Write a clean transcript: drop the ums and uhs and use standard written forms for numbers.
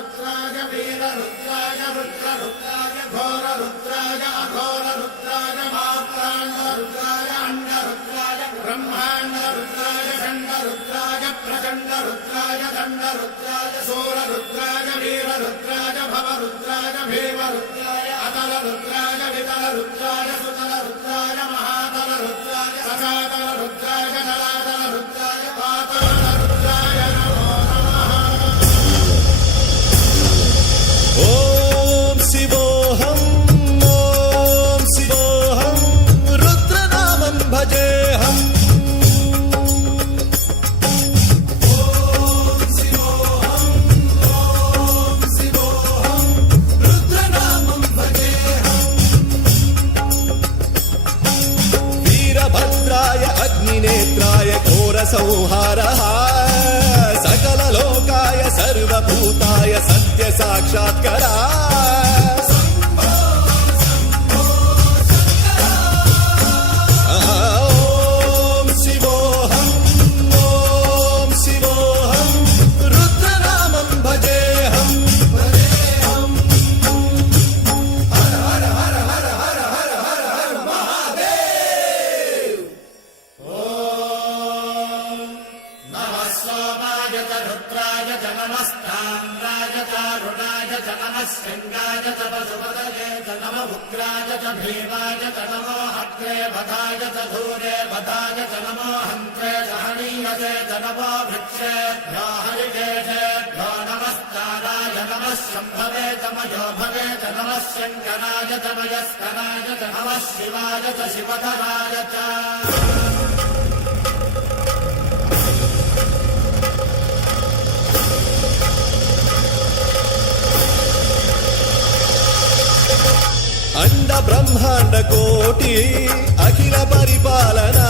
रुद्राय वीर रुद्राय रुद्र रुद्राय घोर रुद्राय अघोर रुद्राय मात्रांड रुद्राय अंड रुद्राय ब्रह्मांड रुद्राय खंड रुद्राय प्रचंड रुद्राय दंड रुद्राय सूर रुद्राय वीर रुद्राय भव रुद्राय भीम रुद्राय अतल रुद्राय वितल रुद्राय सुतल रुद्राय महातल रुद्राय सकातल रुद्राय जलातल रुद्राय पातल रुद्राय नमो नमः। ओम शिवोऽहं रुद्रनामं भजेऽहम्। रुद्रनामं भजेऽहम्। वीरभद्राय अग्निनेत्राय घोरसंहारः सकललोकाय सर्वभूताय सत्यसाक्षात्करा। ओम शिवोऽहं रुद्रनामं भजेऽहम्। हर हर हर हर हर हर हर हर महादेव। नमः सोमाय च रुद्राय च नमस्ताम्राय च अरुणाय च नमः सिंहाय च पशुपतये च नमः उग्राय च भीमाय च नमो हत्रे वधाय च धूरे वधाय च नमो हन्त्रे सहनीयसे च नमो वृक्षेभ्यो हरिकेशेभ्यो नमस्काराय नमः शम्भवे च मयोभवे च नमः शङ्कराय च मयस्कराय च नमः शिवाय च शिवधराय च। अंड ब्रह्मांड कोटि अखिल परिपालना